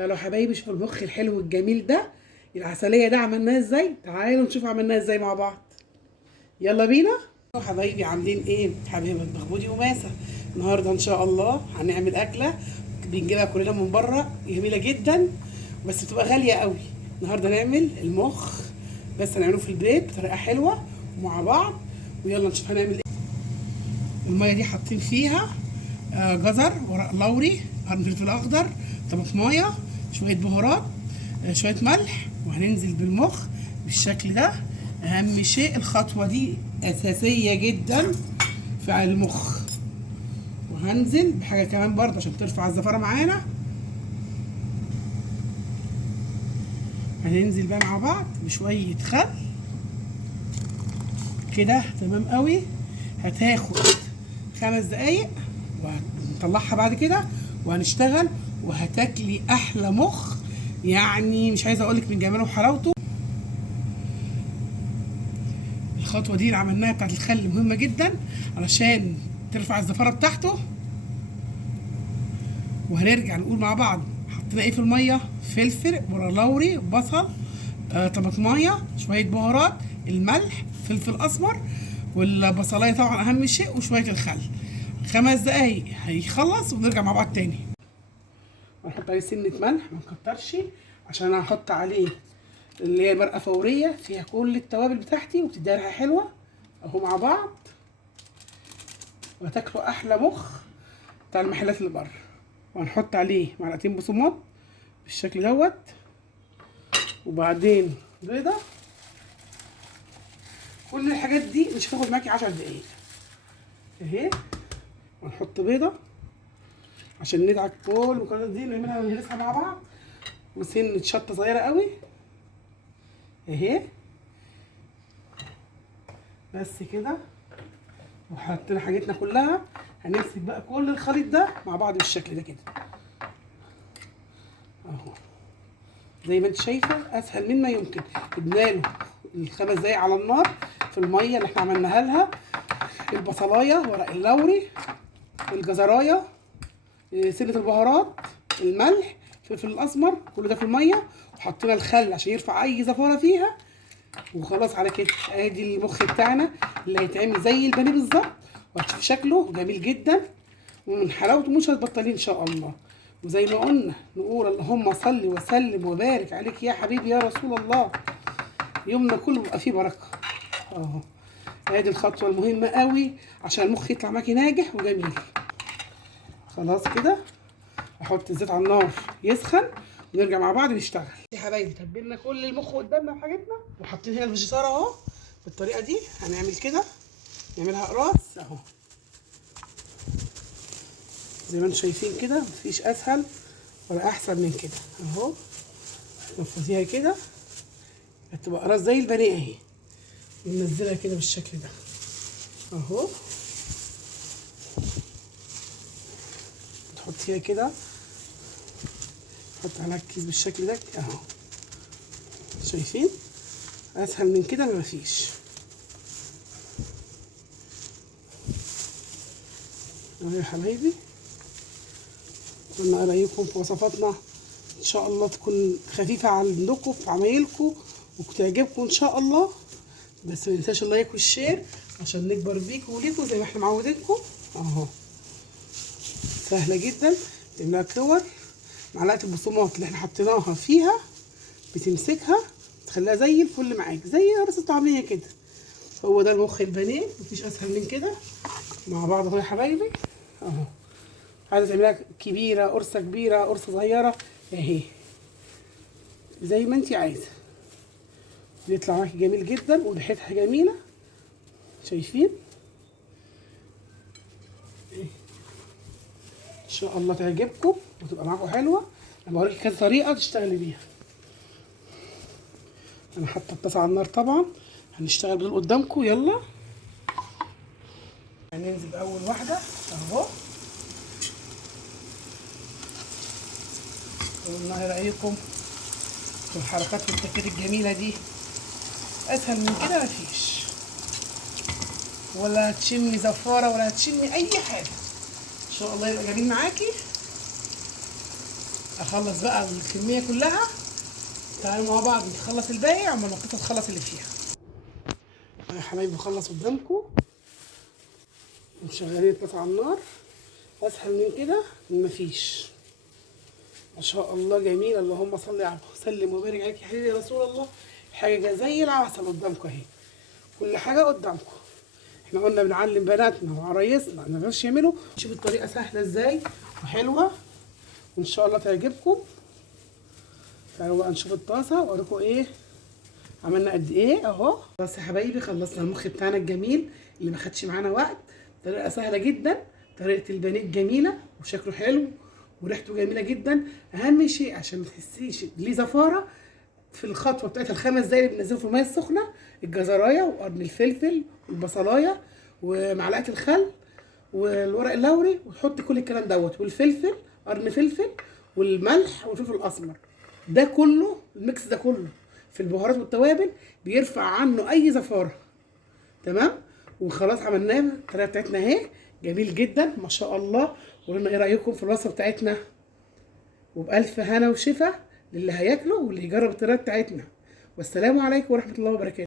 لو حبايبي شوفوا المخ الحلو الجميل ده، العسلية ده عملناها ازاي؟ تعالوا نشوف عملناها ازاي مع بعض. يلا بينا. حبايبي عاملين ايه؟ حبايبي مخبودي وماسة. النهارده ان شاء الله هنعمل اكلة بنجيبها كلنا من بره، جميلة جدا بس بتبقى غالية قوي. النهارده نعمل المخ، بس هنعمله في البيت بطريقة حلوة مع بعض. ويلا نشوف هنعمل ايه. المية دي حاطين فيها جزر، ورق لوري، قرن فلفل اخضر، طماطمايه، شويه بهارات، شويه ملح، وهننزل بالمخ بالشكل ده. اهم شيء الخطوه دي اساسيه جدا في المخ. وهنزل بحاجه كمان برضه عشان ترفع الزفاره معانا. هننزل بقى مع بعض بشويه خل كده تمام قوي. هتاخد 5 دقايق وهنطلعها بعد كده وهنشتغل، وهتاكلي احلى مخ. يعني مش عايزه اقولك من جماله وحلاوته. الخطوه دي اللي عملناها بتاعت الخل مهمه جدا علشان ترفع الزفاره بتاعته. وهنرجع نقول مع بعض حطينا ايه في الميه: فلفل، ورق لوري، بصل، طماطمايه، شويه بهارات، الملح، فلفل اسمر، والبصلايه طبعا اهم شيء، وشويه الخل. 5 دقايق هيخلص ونرجع مع بعض تاني. هنحط عليه سنه ملح، ما نكترش عشان انا هحط عليه اللي هي مرقه فوريه فيها كل التوابل بتاعتي وبتديها ريحه حلوه اهو مع بعض. وهتاكلوا احلى مخ بتاع المحلات اللي بره. وهنحط عليه معلقتين بصمات بالشكل دوت، وبعدين بيضه. كل الحاجات دي مش هتاخد معاكي 10 دقايق اهي. ونحط بيضه عشان ندعك كل المكونات دي نعملها ونهرسها مع بعض. وسنه شطه صغيره قوي اهي بس كده. وحطينا حاجتنا كلها. هنمسك بقى كل الخليط ده مع بعض بالشكل ده كده اهو، زي ما انت شايفه، اسهل مما يمكن. ادناله ال5 دقايق على النار في الميه اللي احنا عملناها لها. البصلايه، ورق اللوري، الجزرايه، سنه البهارات، الملح، الفلفل الاسمر، كل ده في الميه. وحطينا الخل عشان يرفع اي زفاره فيها. وخلاص على كده ادي المخ بتاعنا اللي هيتعمل زي البانيه بالظبط. وهتشوف شكله جميل جدا ومن حلاوته مش هتبطليه ان شاء الله. وزي ما قلنا نقول اللهم صل وسلم وبارك عليك يا حبيبي يا رسول الله. يومنا كله بيبقى فيه بركه اهو. ادي الخطوه المهمه قوي عشان المخ يطلع معاكي ناجح وجميل. خلاص كده احط الزيت على النار يسخن ونرجع مع بعض نشتغل. يا حبايبي تبلنا كل المخ قدامنا وحاجتنا وحاطين هنا الفيجيتار اهو. بالطريقه دي هنعمل كده، نعملها قراص اهو زي ما انتم شايفين كده. مفيش اسهل ولا احسن من كده اهو. نفضيها كده هتبقى قراص زي البانيه اهي. ننزلها كده بالشكل ده اهو. تحطيها كده، حط عليها الكيس بالشكل ده اهو. شايفين؟ اسهل من كده مفيش اهو يا حبايبي. قلنا رايكم في وصفاتنا ان شاء الله تكون خفيفه عندكم في عمايلكم وتعجبكم ان شاء الله. بس ما ننساش اللايك والشير عشان نكبر بيكم وليكم زي ما احنا معودينكم اهو. سهله جدا. نعملها كور. معلقه البقسماط اللي احنا حطيناها فيها بتمسكها تخليها زي الفل معاك، زي قرص طعميه كده. هو ده المخ البانيه، مفيش اسهل من كده مع بعض اهو يا حبايبي اهو. عايزه تعمليها كبيره، قرصه كبيره، قرصه صغيره اهي زي ما انت عايزه. بيطلع معاكي جميل جدا وريحتها جميله. شايفين؟ ان شاء الله تعجبكم وتبقى معاكم حلوه. انا بوريكي كذا طريقه تشتغلي بيها. انا حاطه الطاسه على النار طبعا، هنشتغل بدول قدامكم. يلا هننزل باول واحده اهو. قلنا ايه رايكم في الحركات والتكات الجميله دي؟ اسهل من كده مفيش، ولا هتشمي زفاره ولا هتشمي اي حاجه. ان شاء الله يبقى جميل معاكي. اخلص بقى الكميه كلها. تعالوا مع بعض نخلص الباقي عمال ما القطه تخلص اللي فيها. يا حبايبي بخلص قدامكم ومشغلين الطاسه على النار. اسهل من كده مفيش. ما شاء الله جميل. اللهم صل على وسلم وبارك عليك يا حبيبي يا رسول الله. حاجه زي العسل قدامكم اهي. كل حاجه قدامكم. احنا قلنا بنعلم بناتنا وعرايسنا ما يقدرش يعملوا. شوف الطريقه سهله ازاي وحلوه وان شاء الله تعجبكم. تعالوا بقى نشوف الطاسه واوريكم ايه عملنا قد ايه اهو. بس يا حبايبي خلصنا المخ بتاعنا الجميل اللي ما خدش معانا وقت. طريقه سهله جدا. طريقه البانيه جميله وشكله حلو وريحته جميله جدا. اهم شيء عشان ما تحسيش ليه زفاره في الخطوه بتاعتها ال5 دقايق اللي بننزلهم في الميه السخنه. الجزرايه وقرن الفلفل والبصلايه ومعلقه الخل والورق اللوري وتحط كل الكلام دوت والفلفل قرن فلفل والملح والفلفل الاسمر. ده كله الميكس ده كله في البهارات والتوابل بيرفع عنه اي زفاره. تمام. وخلاص عملناه. الطريقه بتاعتنا اهي جميل جدا ما شاء الله. قولوا ايه رايكم في الوصفه بتاعتنا. وبألف هنا وشفا للي هياكله واللي يجرب الطريقه بتاعتنا. والسلام عليكم ورحمه الله وبركاته.